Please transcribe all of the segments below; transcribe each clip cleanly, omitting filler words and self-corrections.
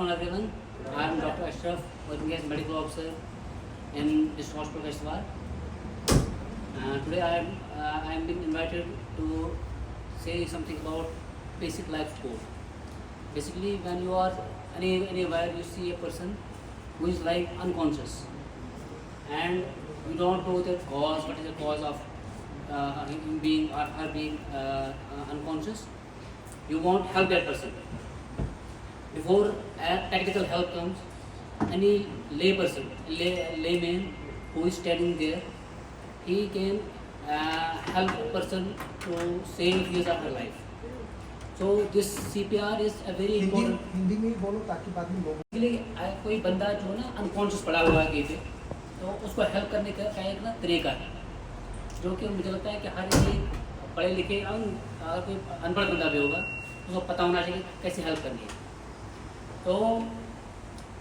afternoon, everyone. I am Dr. Ashraf, working as medical officer in this hospital, Kashtawar. Today I am being invited to say something about basic life support. Basically, when you are anywhere, you see a person who is like unconscious, and you don't know the cause. What is the cause of him being or her being unconscious? You won't help that person. Before technical help comes, any layman who is standing there, he can help a person to save his or her life. So this CPR is a very important. Hindi में बोलो ताकि बाद में लोग कोई बंदा जो है ना अनकॉन्शियस पड़ा हुआ है कहीं पे, तो उसको हेल्प करने का एक ना तरीका है, जो कि मुझे लगता है कि हर एक पढ़े लिखे अगर कोई अनपढ़ बंदा भी होगा उसको पता होना चाहिए कैसे हेल्प करनी है। तो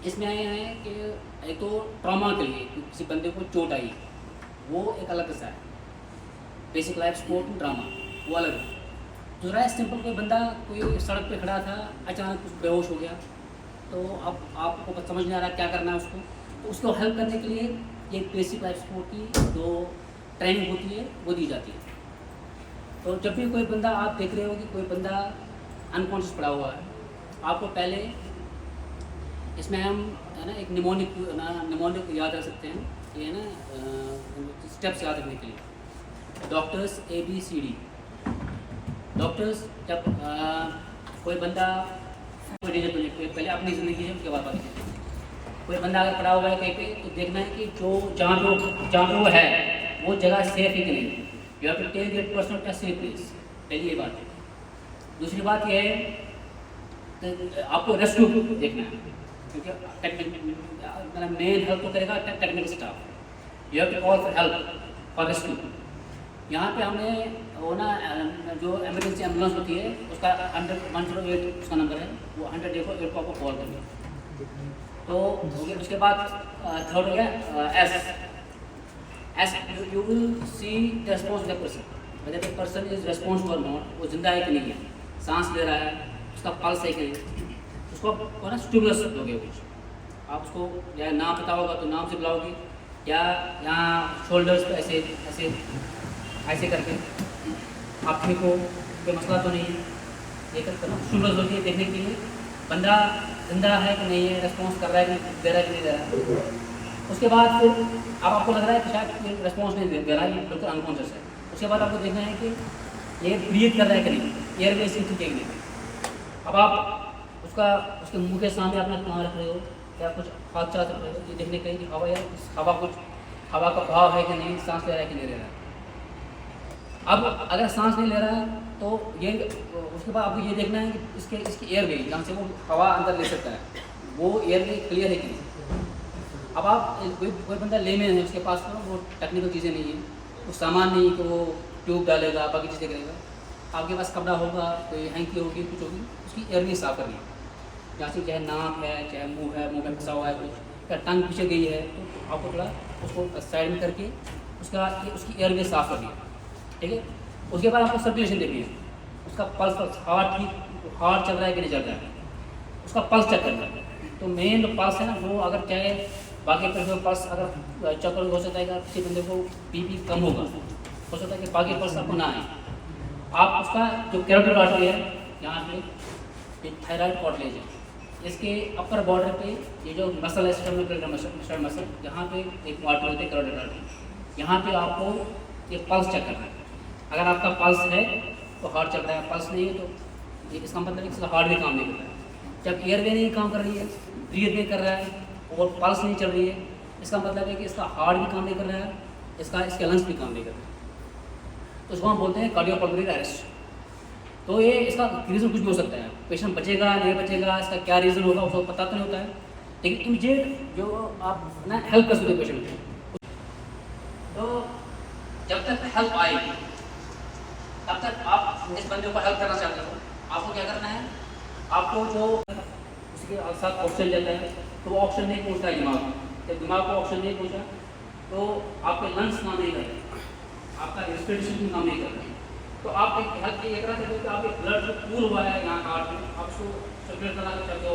इसमें आए हैं कि एक तो ट्रॉमा के लिए किसी बंदे को चोट आई, वो एक अलग सा है, बेसिक लाइफ सपोर्ट ड्रामा वो अलग है। दूसरा है सिंपल, कोई बंदा कोई सड़क पे खड़ा था, अचानक कुछ बेहोश हो गया, तो अब आपको समझ नहीं आ रहा क्या करना है उसको, तो उसको हेल्प करने के लिए ये बेसिक लाइफ सपोर्ट की जो ट्रेनिंग होती है वो दी जाती है। तो जब भी कोई बंदा आप देख रहे हो कि कोई बंदा अनकॉन्शियस पड़ा हुआ है, आपको पहले इसमें हम है ना एक निमोनिक याद रख सकते हैं, ये है ना स्टेप्स याद रखने के लिए। Doctors ABCD। डॉक्टर्स जब कोई बंदा पहले अपनी ज़िंदगी है उसके बाद बात करते हैं। कोई बंदा अगर पड़ा हुआ है कहीं पे, तो देखना है कि जो जहाँ पे वो है वो जगह सेफ है कि नहीं। You have to take that person to safe place, पहली ये बात है। दूसरी बात यह है कि आपको रेस्क्यू देखना है, क्योंकि मतलब मेन हेल्प तो करेगा technical staff. You have to call for help for rescue. यहाँ पे हमने वो ना जो एमरजेंसी एम्बुलेंस होती है उसका 108 उसका नंबर है, वो 108 को आपको कॉल करेंगे। तो उसके बाद थर्ड हो गया S U will see the response of the person, whether the person is responsible और नॉट, वो जिंदा है कि नहीं है, सांस ले रहा है, उसका पल्स है कि नहीं, उसको ना स्टिमुलस दोगे कुछ। आप उसको या नाम पता होगा तो नाम से बुलाओगे, या यहाँ शोल्डर्स पे ऐसे ऐसे ऐसे करके आप ठीक हो, कोई मसला तो नहीं है, ये करना स्टिमुलस होती है देखने के लिए बंदा जिंदा है कि नहीं है, रिस्पॉन्स कर रहा है कि दे रहा है कि नहीं दे रहा है। उसके बाद फिर अब आपको लग रहा है कि शायद रिस्पॉन्स नहीं दे रहा है, ये बिल्कुल अनकॉन्शियस है। उसके बाद आपको देखना है कि ये ब्रीथ कर रहा है कि नहीं, एयरवेज से ठीक है कि नहीं। अब आप उसके मुंह के सामने अपना कहाँ रख रहे हो, क्या कुछ हाथ चाह रख रहे हो, ये देखने के लिए कि हवा का भाव है कि नहीं, सांस ले रहा है कि नहीं ले रहा है। अब अगर सांस नहीं ले रहा है तो ये उसके बाद आपको ये देखना है कि इसकी एयरवे जहाँ से वो हवा अंदर ले सकता है, वो एयरवे क्लियर है कि नहीं। अब आप कोई बंदा लेमैन है, उसके पास वो टेक्निकल चीज़ें नहीं है, वो सामान नहीं कि वो ट्यूब डालेगा बाकी चीज़ें करेगा। आपके पास कपड़ा होगा, कोई हैंकी होगी, कुछ होगी, उसकी एयरवे साफ करनी है, जहाँ से चाहे नाक है, चाहे मुँह है, मुँह में फंसा हुआ है कुछ, या टंग पीछे गई है, तो आपको थोड़ा उसको साइड में करके उसकी एयरवे साफ करनी है, ठीक है। उसके बाद आपको सर्कुलेशन देखनी है, उसका पल्स हार्ट चल रहा है कि नहीं चल रहा है, उसका पल्स चेक करना है। तो मेन जो पल्स है ना, वो अगर चाहे बाकी पल्स अगर चेक करोगे, हो सकता है कि किसी बंदे को BP कम होगा, हो सकता है कि बाकी पल्स आपको ना आए। आप उसका जो कैरोटिड आर्टरी है, यहाँ पे थायराइड कॉर्टिलेज है, इसके अपर बॉर्डर पे ये जो मसल है स्टर्नम मसल, यहाँ पे एक आर्टरी होती है कैरोटिड आर्टरी, यहाँ पे आपको एक पल्स चेक करना है। अगर आपका पल्स है तो हार्ट चल रहा है, पल्स नहीं है तो इसका मतलब है कि इसका हार्ट भी काम नहीं कर रहा है। जब एयरवे नहीं काम कर रही है, ब्रीथ नहीं कर रहा है और पल्स नहीं चल रही है, इसका मतलब है कि इसका हार्ट भी काम नहीं कर रहा है, इसके लंग्स भी काम नहीं कर रहे हैं। तो उसको हम बोलते हैं कार्डियोपल्मोनरी अरेस्ट। तो ये इसका रीज़न कुछ भी हो सकता है, पेशेंट बचेगा नहीं बचेगा, इसका क्या रीज़न होगा उसको पता तो नहीं होता है, लेकिन इमीडिएट जो आप ना हेल्प कर सकते हो पेशेंट को। तो जब तक हेल्प आएगी तब तक आप इस बंदे को हेल्प करना चाहते हो, आपको क्या करना है, आपको जो उसके साथ ऑक्सीजन लेता है तो वो ऑक्सीजन नहीं पहुँचता है दिमाग में, जब दिमाग को ऑक्सीजन नहीं पहुँचा तो आपके लंग्स काम नहीं कर रहे, आपका रेस्पिरेशन भी काम नहीं कर रहा है। तो आप एक हेल्प ये करना चाहते हो कि आप एक ब्लड जो पूल हुआ है यहाँ हार्ट में, आप उसको सर्कुलेट करना तो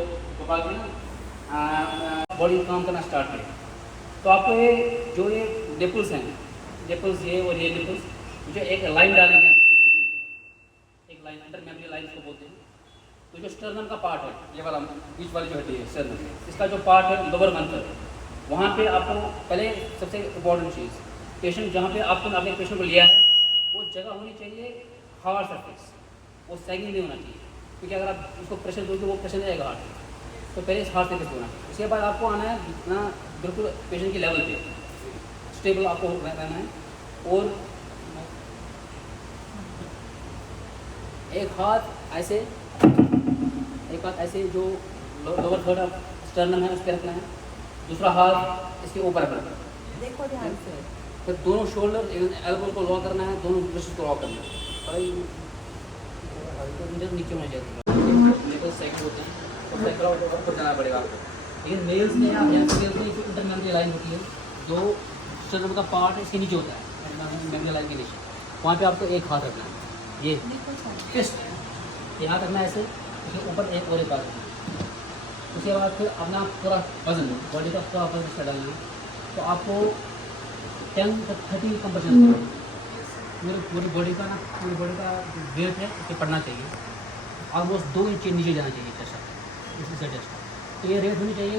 बाकी ना बॉडी काम करना स्टार्ट करें। तो आपको ये जो ये निपल्स हैं, निपल्स ये और ये निपल्स जो एक लाइन डालेंगे हम एक लाइन अंडर मेमोरी लाइन को बोलते हैं। तो जो स्टर्नम का पार्ट है ये वाला बीच वाली जो हड्डी है स्टर्नम, इसका जो पार्ट है लोअर मंथर, वहाँ पे आपको पहले सबसे इम्पोर्टेंट चीज़ पेशेंट जहाँ पे आपको अपने पेशेंट को लिया है वो जगह होनी चाहिए हार्ड सरफेस, वो सैगिंग नहीं होना चाहिए, क्योंकि अगर आप उसको प्रेशर दोगे वो प्रेशर जाएगा हार्ट। तो पहले इस हार्ट सरफेस होना है। उसके बाद आपको आना है ना बिल्कुल पेशेंट की लेवल पे स्टेबल आपको रहना है। और एक हाथ ऐसे, एक हाथ ऐसे जो लोअर थर्ड ऑफ स्टर्नम है उस पर रखना है, दूसरा हाथ इसके ऊपर रखना है। देखो ध्यान से। फिर दोनों शोल्डर एल्बो को लॉक करना है, दोनों ब्रेस्ट को लॉक करना है। नीचे होना चाहिए साइकिल होते हैं और साइकिल ऊपर जाना पड़ेगा आपको। लेकिन मेल्स में आप यहाँ मेल्स में इंटर मेमोरी लाइन होती है, जो स्टर्नम का पार्ट है इसके नीचे होता है मेमोरी लाइन के नीचे, वहाँ पे आपको एक हाथ रखना है, ये फिस्ट यहाँ रखना है ऐसे, उसके ऊपर एक और एक हाथ रखना है। उसके बाद फिर अपना पूरा वजन बॉडी का पूरा वजन इसका डालना है। तो आपको 10 से 30 कंप्रेशन पूरी बॉडी का ना, पूरी बॉडी का वेट है उसके पड़ना चाहिए, ऑलमोस्ट 2 इंच नीचे जाना चाहिए चेस्ट इसी से टेस्ट। तो ये रेट होनी चाहिए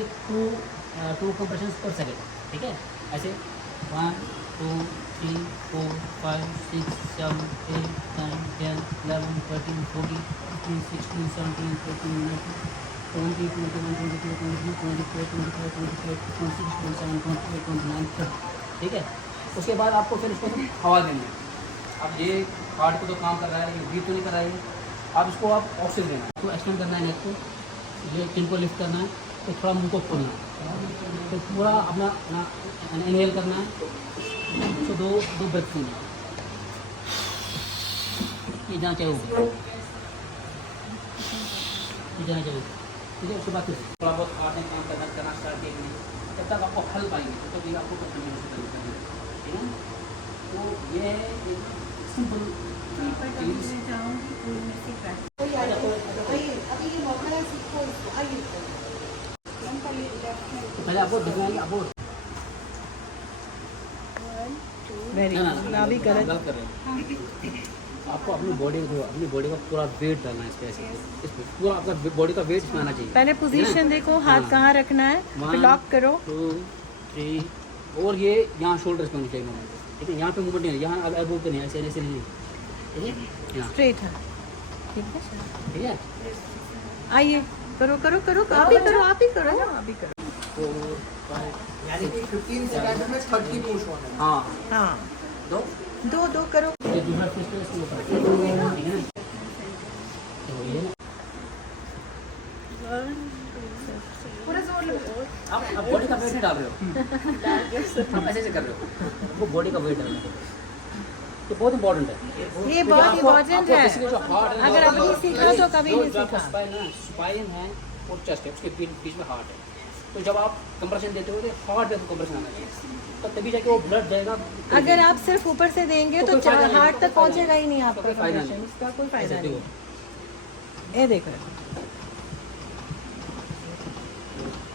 2 कंप्रेशन पर सेकेंड, ठीक है। ऐसे 1 2 3 4 5 6 7 8 9 10 11 13 14 15 16 17 18 19 20 21 22 23 24 25 26 27 28 29 30, ठीक है। उसके बाद आपको फिर इसको हवा देनी है। अब ये हार्ट को तो काम कर रहा है, ये ब्रीथ तो नहीं कर रहा है, अब इसको आप ऑक्सीजन देना है, आपको एक्सटेंड करना है नेक को, ये चिन को लिफ्ट करना है, तो थोड़ा मुंह को खोलना है, तो पूरा अपना इनहेल करना है, तो दो ब्रेथ लेना है, ये जाना चाहिए ऊपर, ये जाना चाहिए, ठीक है। उसके बाद फिर थोड़ा बहुत हार्ट में काम करना स्टार्ट किया, जब तक आपको हल पाएंगे तो भी आपको कंटिन्यू करनी है, ठीक है। तो ये है एक सिंपल चीज़। पहले आपको दिखाएंगे, आपको वेरी ना भी गलत कर रहे हैं। आपको अपनी बॉडी का पूरा वेट डालना है इस पे पूरा आपका बॉडी का वेट इसमें आना चाहिए। पहले पोजीशन देखो, हाथ कहाँ रखना है, फिर लॉक करो। 2 3 और ये यहाँ शोल्डर्स पे होनी चाहिए मूवमेंट, ठीक है। यहाँ पे मूवमेंट नहीं है, यहाँ एल्बो पे नहीं है, ऐसे नहीं, ठीक है, यहाँ स्ट्रेट है, ठीक है। ठीक है। आइए करो करो करो, आप ही करो, आप ही करो, आप ही करो। 4 5 यानी कि 15 सेकंड में 30 पुश होना है। हाँ हाँ, दो दो करो। ये दूसरा फिस्ट है, इसके ऊपर ठीक है। तो ये पूरा जोर लगाओ। आप बॉडी का वेट नहीं डाल रहे हो, आप ऐसे कर रहे हो, वो बॉडी का वेट डालना है, तो बहुत इंपॉर्टेंट है। ये बहुत इम्पोर्टेंट है, जो हार्ट है, अगर आप नहीं सीखा तो कभी नहीं सीखा। स्पाइन है और चेस्ट है, उसके बीच में हार्ट है। तो जब आप कंप्रेशन देते हो तो हार्ट पे कंप्रेशन आना चाहिए, तो तभी जाके वो ब्लड जाएगा। अगर आप सिर्फ ऊपर से देंगे तो तो कोई फायदा नहीं, हार्ट तक पहुंचेगा ही नहीं आपका कोई फायदा नहीं। कंप्रेशन, इसका कोई फायदा ऐसे नहीं। देखो। ये देखो,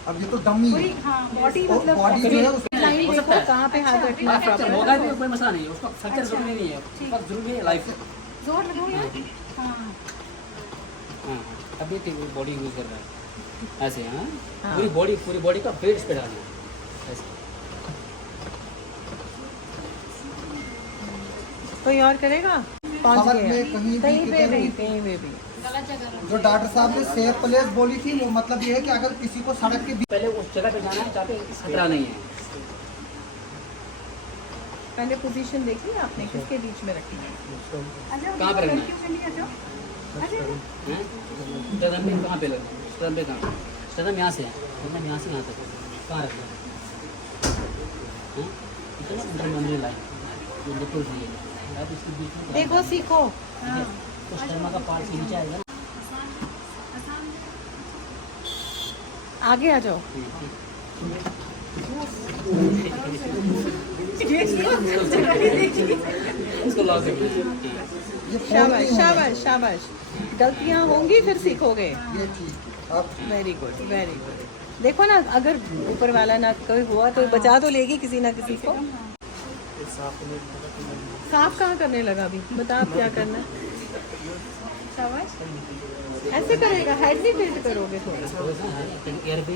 अब ये तो डमी है। बॉडी और मतलब बॉडी जो है उसमें लाइन हो देखो सकता है। कहाँ पे हाथ रखना है फ्रैक्चर proper। होगा भी कोई मसला नहीं है, उसका फ्रैक्चर जरूरी नहीं है, उसका जरूरी है लाइफ। जोर लगाओ यार। हाँ हाँ अभी बॉडी यूज कर रहा है ऐसे, हाँ हाँ। पूरी बॉडी का वेट इस पे डालना है ऐसे। कोई और करेगा? पहुंच कमर गया में कहीं भी कहीं पे किधर भी, भी। कहीं पे भी। जो डॉक्टर साहब ने सेफ प्लेस बोली थी, वो मतलब ये है कि अगर किसी को सड़क के पहले उस जगह पे जाना है जहाँ पे खतरा नहीं है। पहले पोजीशन देखी आपने, किसके बीच में रखी है? कहाँ पे रखना है? हैं? स्टर्नम पे कहाँ पे लगना है? स्टर्नम पे कहाँ? स्टर्नम यहाँ से है, स्टर्नम यहाँ से यहाँ तक कहाँ रखना है? हैं? इतना इंटरमेमोरी लाइन जो बिल्कुल सही है, आप इसके बीच में देखो सीखो। तो स्टर्नम का पार्ट से नीचे आएगा ना। आगे आ जाओ। इसको लॉक करना है। ये शाबाश शाबाश शाबाश, गलतियाँ होंगी फिर सीखोगे। ये ठीक आप वेरी गुड वेरी गुड। देखो ना, अगर ऊपर वाला ना कोई हुआ तो बचा तो लेगी किसी ना किसी को। साफ कहाँ करने लगा अभी, बता आप क्या करना है? शाबाश, ऐसे करेगा, हेड भी टिल्ट करोगे थोड़ा। एयर पे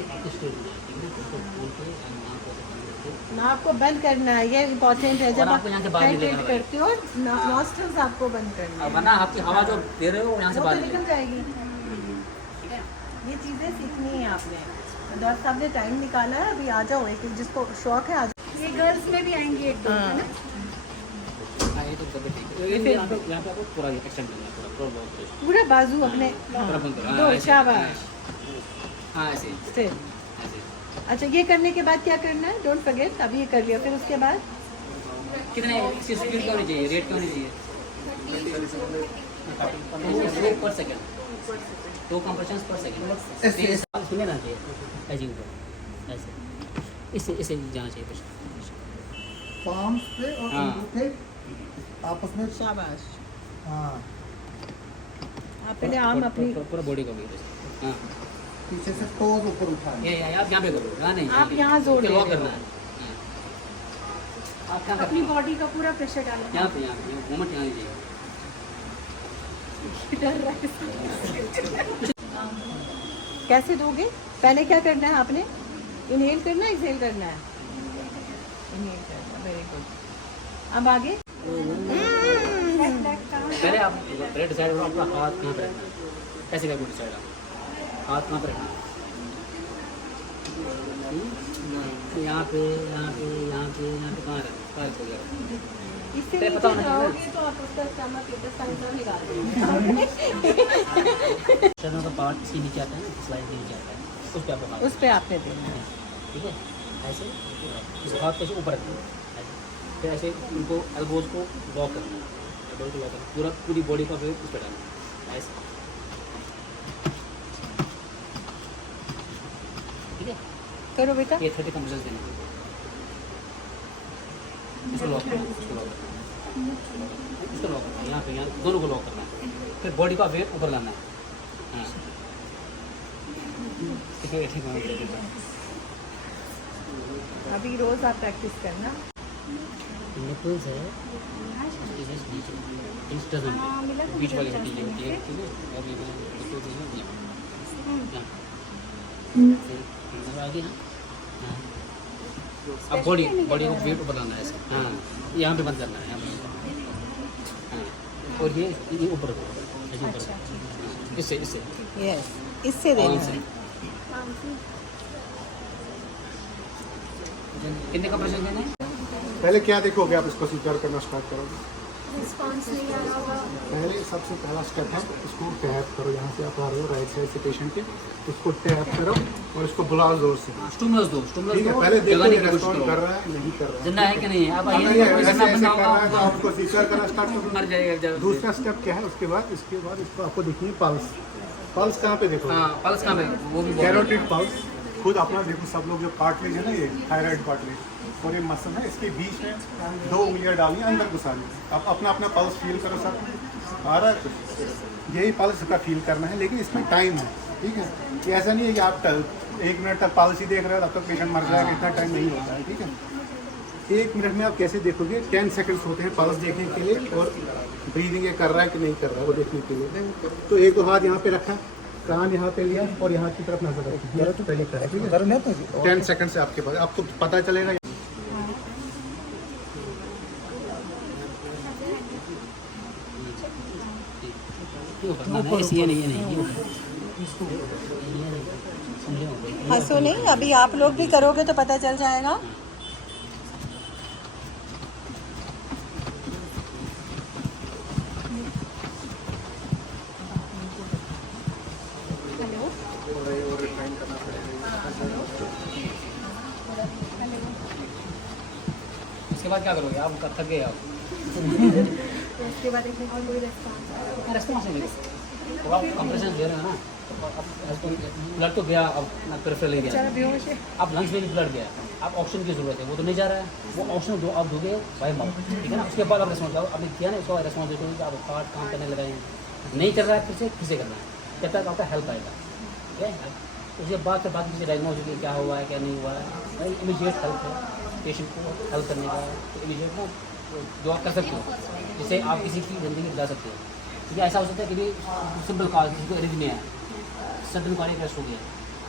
ना आपको बंद करना है, ये इम्पोर्टेंट है। जब और आप आपको यहाँ से बाहर हेड नहीं टिल्ट लेना करते हो नॉस्ट्रल्स आपको बंद करना है, वरना आपकी हवा जो दे रहे हो यहाँ से वो बाहर तो निकल निकल जाएगी। ये चीज़ें सीखनी है आपने। डॉक्टर साहब ने टाइम निकाला है, अभी आ जाओ, एक जिसको शौक है आ जाओ। ये गर्ल्स में भी आएंगी एक दो, है ना? हाँ, ये तो कर देते हैं। यहाँ पे आपको पूरा एक्सटेंड करना है, पूरा लॉक करो। पूरा बाजू अपने पूरा बंद करो। दो, हाँ, ऐसे। शाबाश। हाँ ऐसे ही, स्टिल। ऐसे ही। अच्छा, ये करने के बाद क्या करना है? डोंट फॉरगेट, अभी ये कर लिया, फिर उसके बाद कितने इसकी स्पीड क्या होनी चाहिए, रेट क्या होनी चाहिए? 2 पर सेकंड, 2 कंप्रेशंस पर सेकंड। ऐसे- इसमें लेना चाहिए, ऐसे ऊपर, ऐसे इससे इसे जाना चाहिए कुछ। पाम्स पे और हाँ। अंगूठे आपस में। शाबाश। हाँ, आप पहले आर्म अपनी पूरा बॉडी का भी। हाँ, पीछे से टोज ऊपर उठाए। ये आप यहाँ पे करो, यहाँ नहीं। आप यहाँ जोड़ इसके ले लॉक रहे करना हो। है। हाँ। आप क्या अपनी करते हो? बॉडी का पूरा प्रेशर डालना। यहाँ पे मूवमेंट यहाँ नहीं चाहिए। कैसे दोगे? पहले क्या करना है आपने? इनहेल करना है, एक्सहेल करना है? इनहेल करना, वेरी गुड। अब आगे पहले आप पहले डिसाइड करो आपका हाथ कहाँ पे रखना है। कैसे करके डिसाइड आप हाथ कहाँ पे रखना है? यहाँ पे, यहाँ पे, यहाँ पे, यहाँ पे कहाँ रखना है? इससे पता नीचे होना चाहिए ना। जाओगे तो आप उसका स्टमक इंटेस्टाइन निकाल देंगे। शरीर का पार्ट इसके नीचे आता है ना, स्लाइड के नीचे आता है, उस पर आपको हाथ उस पे आपने देना है। ठीक है, ऐसे इस हाथ को ऐसे ऊपर रखना है, ऐसे। फिर ऐसे उनको एल्बोज को लॉक करना है, एल्बोज को लॉक करना है, पूरी बॉडी का वेट उस पर डालना है, ऐसे। ठीक है, करो बेटा। ये 30 कंप्रेशंस देने हैं। इसको लॉक करना है, इसको लॉक करना है, इसको लॉक करना है, यहाँ पे, यहाँ दोनों को लॉक करना है। फिर बॉडी का वेट ऊपर लाना है। हाँ, ठीक है, ठीक है। अभी रोज आप प्रैक्टिस करना। निपल्स है, बीच वाली हड्डी है, ठीक है, ठीक है, और ये निपल्स है ना, यहाँ। हाँ, आगे हाँ। अब बॉडी को वेट ऊपर लाना है ऐसे। हाँ, यहाँ पे बंद करना है, यहाँ पे। हाँ, और ये ऊपर रखो, ऐसे ऊपर रखो। इससे यस, इससे ऑन देना से। है। कितने कंप्रेशन देना है? पहले क्या देखोगे आप इसको स्वीकार करना स्टार्ट करोगे? रिस्पॉन्स नहीं आ रहा होगा। पहले सबसे पहला स्टेप है इसको टैप करो। यहाँ से आप आ रहे हो राइट साइड से पेशेंट के, इसको टैप करो और इसको बुलाओ जोर से। स्टिमुलस दो, स्टिमुलस ठीक है, दो, पहले देखो जगाने ये की कोशिश रेस्पॉन्ड करो। कर रहा है नहीं कर रहा है। जिंदा है कि नहीं है? आप अगर आइए, ये जिंदा ऐसे बंदा कर रहा है तो होगा, आपको स्वीकार करना स्टार्ट करो। मर जाएगा जब। दूसरा स्टेप क्या है उसके बाद इसको आपको देखिए पल्स। पल्स कहाँ पे देखो? हाँ, पल्स कहाँ पे? वो भी बहुत- कैरोटिड पल्स खुद अपना देखो। सब लोग जो कार्टिलेज है ना, ये थायराइड कार्टिलेज और ये मसल है, इसके बीच में 2 उंगलियां डालिए, अंदर घुसा लीजिए। आप अपना पल्स फील करो सर, आ रहा है? यही पल्स का फील करना है, लेकिन इसमें टाइम है। ठीक है, ये ऐसा नहीं है कि आप 1 मिनट तक पल्स ही देख रहे हो तब तक पेशेंट मर जाएगा, इतना टाइम नहीं होता है। ठीक है, 1 मिनट में आप कैसे देखोगे? 10 सेकंड्स होते हैं पल्स देखने के लिए और ब्रीदिंग ये कर रहा है कि नहीं कर रहा है वो देखने के लिए। तो 1-2 हाथ यहाँ पे रखा, कान यहाँ पे लिया और यहाँ की तरफ नजर रखी। ये तो पहले करा, ठीक है? 10 सेकंड से आपके पास आपको पता चलेगा। ये नहीं हंसो नहीं, अभी आप लोग भी करोगे तो पता चल जाएगा। इसके बाद क्या करोगे आप? थक गए आप? उसके बाद देखने और कोई रिस्पॉन्स। रेस्पॉन्स नहीं तो आप कंप्रेशन दे रहे हो ना, तो अब ब्लड तो गया, अब ना प्रेफर ले गया, बेहोश है। अब लंग्स में भी ब्लड गया, अब ऑक्सीजन की जरूरत है, वो तो नहीं जा रहा है, वो ऑक्सीजन दो आप दोगे बाय माउथ। ठीक है ना, उसके बाद आप रेस्पॉन्स आओ, आपने किया ना उसका रेस्पॉन्स देखोगे कि आप हार्ट काम करने लगे हैं, नहीं कर रहा है, फिर से करना है, जब तक आपका हेल्प आएगा। ठीक है। उसके बाद फिर बाकी चीज़ें डायग्नोज होगी क्या हुआ है क्या नहीं हुआ है, इमीडिएट हेल्प है पेशेंट को हेल्प करने का, इमीडिएट ना जो आप कर सकते हो जिससे आप किसी की ज़िंदगी बचा सकते हो। क्योंकि ऐसा हो सकता है कि भी सिंपल कॉज किसी को एरिथमिया है, सडन कार्डियक अरेस्ट हो गया,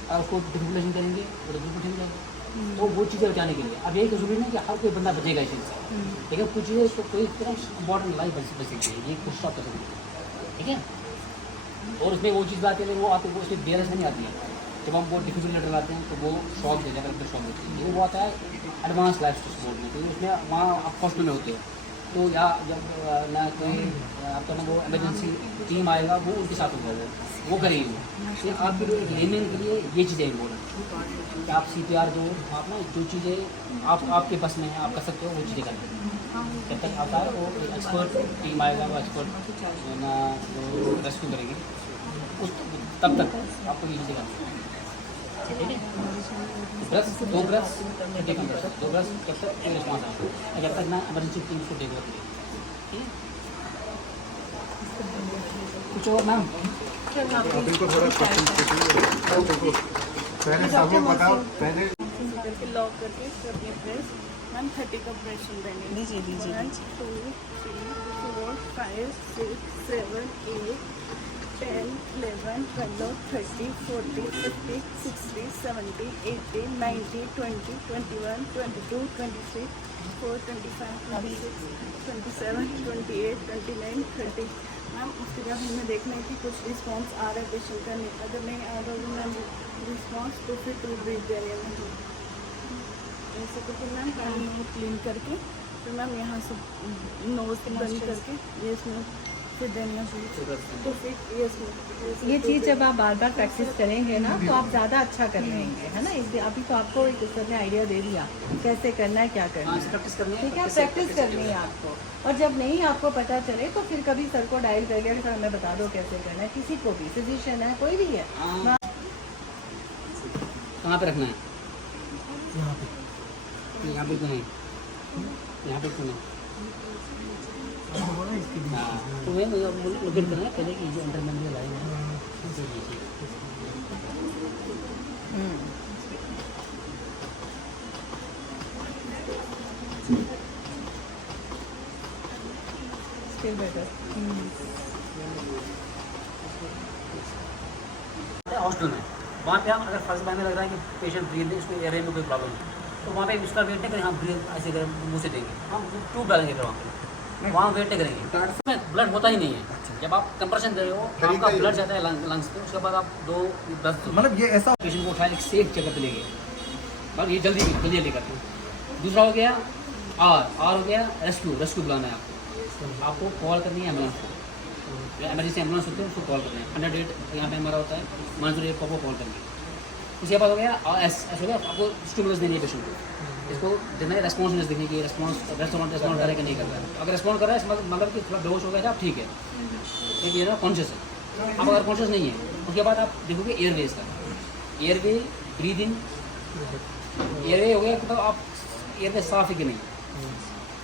और उसको डिफिब्रिलेशन करेंगे वो तो बिल्कुल ठीक रहेगा। तो वो चीज़ें बचाने के लिए अब यही तो जरूरी नहीं कि हर कोई बंदा बचेगा इस चीज़ से, लेकिन कुछ चीज़ें तो कोई इम्पॉर्टेंट लाइफ बच सकती है, ये कुछ स्टॉप कर सकती है, ठीक है। और उसमें वो चीज़ आती है वो आपको उसमें बेयरस नहीं आती है। जब हम वो डिफिब्रिलेटर लाते हैं तो वो शॉक दे जाएगा, अंदर शॉक देती है, वो आता है एडवांस लाइफ सपोर्ट में। तो उसमें वहाँ आप फर्स्ट में होते हो, तो या जब ना कोई आपका ना वो इमरजेंसी टीम आएगा वो उनके साथ होगा, वो करेंगे वो। तो आपके लिए लेमैन के लिए ये चीज़ें इम्पोर्टेंट कि आप CPR दो, आप ना जो चीज़ें आपके बस में है आप कर सकते हो वो चीज़ें करें। जब तक आता है वो एक्सपर्ट टीम आएगा, वो एक्सपर्ट ना वो रेस्क्यू करेगी, उस तब तक आपको ये चीज़ें करनी है, ठीक है। ब्रश 2 ब्रश 2 ब्रश जब तक कोई रिस्पॉन्स आए, जब तक ना इमरजेंसी टीम को टेक ओवर करेगी, ठीक है। कुछ और मैम बिल्कुल थोड़ा पहले सब लोग बताओ पहले करके लॉक करके अपने प्रेस मैम 30 का प्रेशन देंगे। दीजिए 1 2 3 4 5 6 7 8 10 11 12 13 14 15 16 17 18 19 20 21 22 23 24 25 26 27 28 29 30। मैम उसके बाद हमें देखना है कि कुछ रिस्पॉन्स आ रहा है पेशेंट का, नहीं अगर नहीं आ रहा होगा मैम रिस्पॉन्स तो फिर टू ब्रीथ देने में ऐसे करके मैम पानी में क्लीन करके फिर मैम यहाँ से नोज बंद करके ये इसमें फिर देना चाहिए। तो फिर ये चीज़ जब आप बार बार प्रैक्टिस करेंगे ना तो आप ज़्यादा अच्छा कर लेंगे, है ना। इसलिए अभी तो आपको एक सर ने आइडिया दे दिया कैसे करना है क्या करना है, प्रैक्टिस करनी है, ठीक है। प्रैक्टिस करनी है आपको, और जब नहीं आपको पता चले तो फिर कभी सर को डायल कर लिया कि सर हमें बता दो कैसे करना है, किसी को भी, फिजिशियन है कोई भी है। कहाँ पे रखना है, यहाँ पे तो नहीं, यहाँ पे तो नहीं, हाँ तो वही लोकेट करना है पहले कि ये अंडर में लाइन है। Still better. हॉस्टल में वहाँ पे हम अगर फर्स्ट बार में लग रहा है कि पेशेंट ब्रीथ है, इसको एयर में कोई प्रॉब्लम है, तो वहाँ पे उसका वेट नहीं करेंगे, हम ब्रीथ ऐसे करें मुँह से देंगे, हम ट्यूब डालेंगे फिर वहाँ वेट नहीं करेंगे, ब्लड होता ही नहीं है। जब आप कंप्रेशन दे रहे हो आपका ब्लड जाता है लंग्स पे, उसके बाद आप 2 10 मतलब ये ऐसा पेशेंट को उठाए एक सेफ जगह पे ले गए, मतलब ये जल्दी करते हैं। दूसरा हो गया आर हो गया रेस्क्यू बुलाना है आपको कॉल करनी है एम्बुलेंस को, एमरजेंसी एम्बुलेंस होती है उसको कॉल करना है, 108 यहाँ पे हमारा होता है, 108 को कॉल करनी है। उसके बाद हो गया एस हो गया, आपको स्टिमुलस देनी है पेशेंट को, इसको देना है रेस्पॉन्स देखने की, रेस्पॉन्स करेगा नहीं कर रहा है, अगर रेस्पॉन्ड कर रहा है मतलब कि थोड़ा बेहोश हो गया था ठीक है, एक ये ना कॉन्शियस है। अब अगर कॉन्शियस नहीं है उसके बाद आप देखोगे एयरवेज का, एयरवे ब्रीदिंग, एयरवे हो गया तो आप एयरवे साफ है कि नहीं,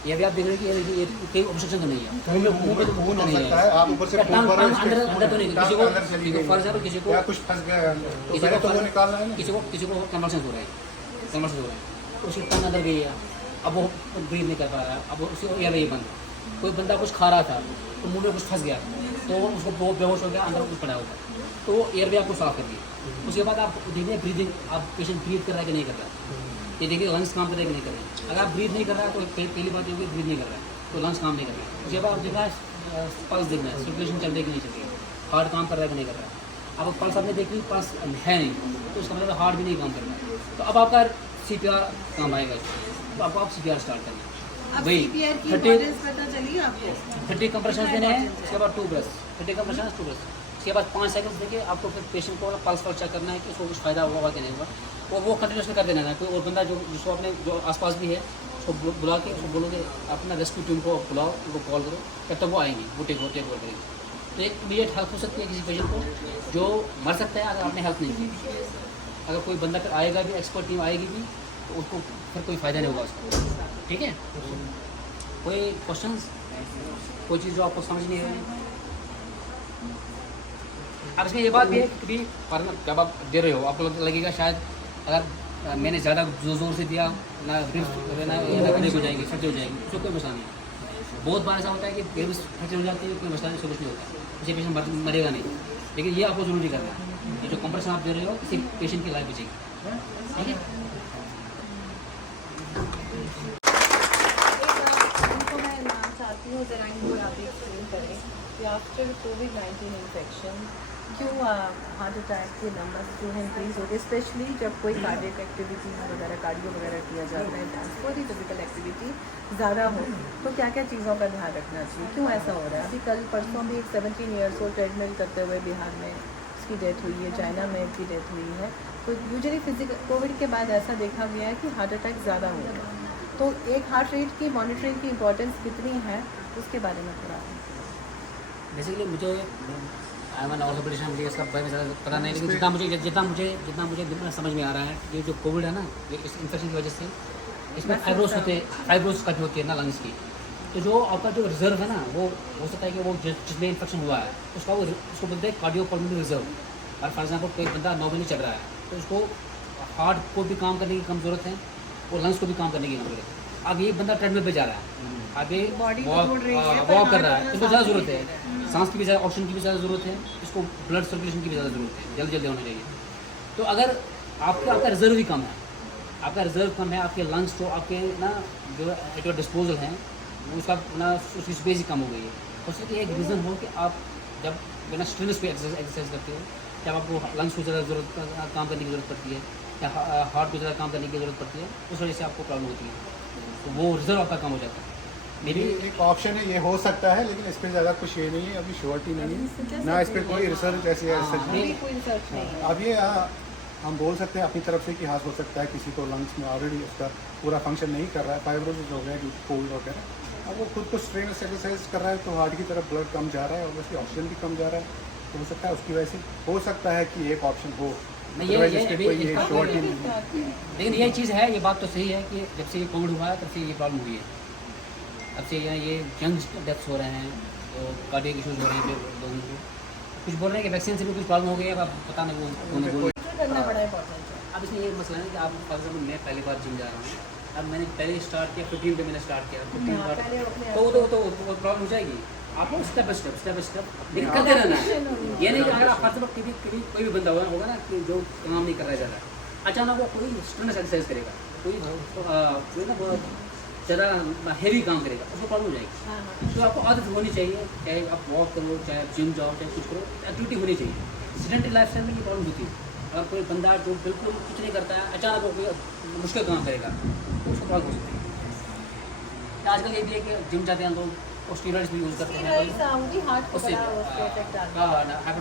ये भी आप देख रहे हैं कि कहीं ऑब्स्ट्रक्शन तो नहीं है, मुंह पे तो खून नहीं है, आप ऊपर से अंदर तो नहीं, किसी को फॉर एग्जाम्पल किसी को कुछ फंस गया तो पहले तो वो निकालना है ना। किसी को कन्वर्सेंस हो रहा है, उसकी टंग अंदर गई है, अब वो ब्रीथ नहीं कर पा रहा है, अब उसको एयरवे बंद, कोई बंदा कुछ खा रहा था तो मुंह में कुछ फंस गया तो उसको बहुत बेहोश हो गया, अंदर कुछ पड़ा होगा, तो एयरवे आपको साफ कर दिया। उसके बाद आप देखिए ब्रीदिंग, आप पेशेंट ब्रीथ कर रहा है कि नहीं कर रहा है, ये देखिए लंग्स काम कर रहा है कि नहीं कर रहे हैं। अगर आप ब्रीथ नहीं कर रहा है तो पहली बात ये होगी ब्रीथ नहीं कर रहा है तो लंग्स काम नहीं कर रहा है। उसके बाद आप देखना है पल्स देखना है, सर्कुलेशन चल रही है कि नहीं चल रही है, हार्ट काम कर रहा है कि नहीं कर रहा है। अब पल्स आपने देखी पल्स है नहीं तो उसका मतलब हार्ट भी नहीं काम कर रहा है, तो अब आपका CPR काम आएगा, तो आपको आप CPR स्टार्ट करना है। वही 30 कंप्रेशन देने हैं, उसके बाद 2 ब्रश 30 कंप्रेशन 2 ब्रश, उसके बाद 5 सेकंड देके आपको फिर पेशेंट को पल्स पर चेक करना है कि उसको कुछ फ़ायदा हुआ कि नहीं हुआ, और वो कंटिन्यूसली कर देना है। कोई और बंदा जो जिसको अपने जो आसपास भी है उसको बुला के उसको बोलोगे अपना रेस्क्यू टीम को बुलाओ, उनको कॉल करो, तब तक वो आएंगे, वो टेक ओवर करेंगे। तो एक इमीडिएट हेल्प हो सकती है किसी पेशेंट को जो मर सकता है अगर आपने हेल्प नहीं की। अगर कोई बंदा फिर आएगा भी, एक्सपर्ट टीम आएगी भी, तो उसको फिर कोई फ़ायदा नहीं होगा उसका, ठीक है। कोई क्वेश्चंस, कोई चीज़ जो आपको समझ नहीं आ रही है? अब इसमें ये बात भी है कि कभी जब आप दे रहे हो आपको लगेगा शायद अगर मैंने ज़्यादा जोर से दिया ना रिब्स ना ब्रेक हो जाएगी, फ्रैक्चर हो जाएगी, उसको कोई मसला नहीं है। बहुत बार ऐसा होता है कि रिब्स फ्रैक्चर हो जाती है, कोई मसला नहीं, उसको कुछ नहीं होता, किसी पेशेंट मरेगा नहीं। लेकिन ये आपको जरूरी करना है, ये जो कंप्रेशन आप दे रहे हो किसी पेशेंट की लाइफ बचेगी, ठीक है। उनको मैं नाम चाहती हूँ ज़रा इनको आप एक्सप्लेन करें कि आफ्टर कोविड-19 इन्फेक्शन क्यों हार्ट अटैक के नंबर जो है इंक्रीज़ हो गए, स्पेशली जब कोई कार्डियक एक्टिविटी वगैरह कार्डियो वगैरह किया जाता है, कोई भी फिजिकल एक्टिविटी ज़्यादा हो तो क्या क्या चीज़ों का ध्यान रखना चाहिए, क्यों ऐसा हो रहा है। अभी कल परसों भी एक 17 ईयर्स ओल्ड ट्रेडमिल करते हुए बिहार में उसकी डेथ हुई है, चाइना में उसकी डेथ हुई है। तो यूजुअली फिजिकल कोविड के बाद ऐसा देखा गया है कि हार्ट अटैक ज़्यादा हो गया। तो एक हार्ट रेट की मॉनिटरिंग की इंपॉर्टेंस कितनी है उसके बारे में थोड़ा बेसिकली मुझे ऑर्थोपेडिशन मुझे इसका बारे में ज़्यादा पता नहीं, लेकिन जितना मुझे समझ में आ रहा है, ये जो कोविड है ना, ये इस इन्फेक्शन की वजह से इसमें फाइब्रोस काफ़ी होती है ना लंग्स की। तो जो आपका जो रिजर्व है ना, वो हो सकता है कि वो जिसमें इन्फेक्शन हुआ है उसको बोलते हैं कार्डियोपल्मोनरी रिजर्व। और फॉर एग्जाम्पल कोई बंदा नॉर्मली चल रहा है तो उसको हार्ट को भी काम करने की कम ज़रूरत है और लंग्स को भी काम करने की कम ज़रूरत है। अब ये बंदा ट्रेडमिल पे जा रहा है, अब ये वॉक कर रहा है, इसको ज़्यादा ज़रूरत है, सांस की भी ज़्यादा, ऑक्सीजन की भी ज़्यादा ज़रूरत है, इसको ब्लड सर्कुलेशन की भी ज़्यादा ज़रूरत है, जल्दी होना चाहिए। तो अगर आपका रिजर्व ही कम है, आपका रिजर्व कम है, आपके लंग्स जो आपके ना जो डिस्पोजल हैं उसका ना उसकी स्पेस ही कम हो गई है। और उसके एक रीज़न हो कि आप जब बिना स्ट्रेस पे एक्सरसाइज करते हो, जब आपको लंग्स को ज़्यादा काम करने की ज़रूरत पड़ती है या हार्ट को ज़्यादा काम करने की ज़रूरत पड़ती है, उस वजह से आपको प्रॉब्लम होती है, तो वो रिजर्व आपका कम हो जाता है। मेरी एक ऑप्शन है, ये हो सकता है, लेकिन इस पर ज़्यादा कुछ ये नहीं है, अभी श्योरिटी नहीं है ना, इस पर कोई रिसर्च ऐसी है रिसर्च नहीं। कोई रिसर्च नहीं है। अब ये हम बोल सकते हैं अपनी तरफ से कि हाँ हो सकता है किसी को लंग्स में ऑलरेडी उसका पूरा फंक्शन नहीं कर रहा है, फाइब्रोसिस हो गया कोल्ड वगैरह, अब वो खुद को स्ट्रेनस एक्सरसाइज कर रहा है तो हार्ट की तरफ ब्लड कम जा रहा है और वैसे ऑक्सीजन भी कम जा रहा है, तो हो सकता है उसकी वजह से हो सकता है कि एक ऑप्शन हो। लेकिन ये चीज़ है, ये बात तो सही है कि जब से ये कोविड हुआ है तब से ये प्रॉब्लम हुई है, तब से ये यंग डेथ्स हो रहे हैं, तो कार्डियक इशूज़ हो रहे हैं लोगों को। कुछ बोल रहे हैं कि वैक्सीन से भी कुछ प्रॉब्लम हो गई है, अब पता नहीं वो करना बड़ा इंपॉर्टेंट है। अब इसमें ये मसला है कि आप फॉर एग्जाम्पल मैं पहली बार जिम जा रहा हूँ, अब मैंने पहले स्टार्ट किया 15 पे मैंने स्टार्ट किया 15 बार, तो प्रॉब्लम हो जाएगी। आपको स्टेप बाय स्टेप लेकिन करते रहना है। ये नहीं कि अगर आप फॉर एग्जाम्पल कभी कोई भी बंदा होगा ना कि जो काम नहीं कर रहा है ज़्यादा, अचानक वो कोई स्ट्रेनस एक्सरसाइज करेगा, कोई ना बहुत ज़्यादा हेवी काम करेगा, उसको प्रॉब्लम हो जाएगी। तो आपको आदत होनी चाहिए, चाहे आप वॉक करो, चाहे आप जिम जाओ, चाहे कुछ करो, एक्टिविटी होनी चाहिए। सेडेंटरी लाइफस्टाइल में ये प्रॉब्लम होती है। अगर कोई बंदा जो बिल्कुल कुछ नहीं करता है, अचानक वो कोई मुश्किल काम करेगा तो उसको प्रॉब्लम हो सकती है। आजकल ये भी है कि जिम जाते हैं लोग और स्टीरॉइड्स भी यूज़ करते हैं, हार्ट को बड़ा इफेक्ट डालता है। हाँ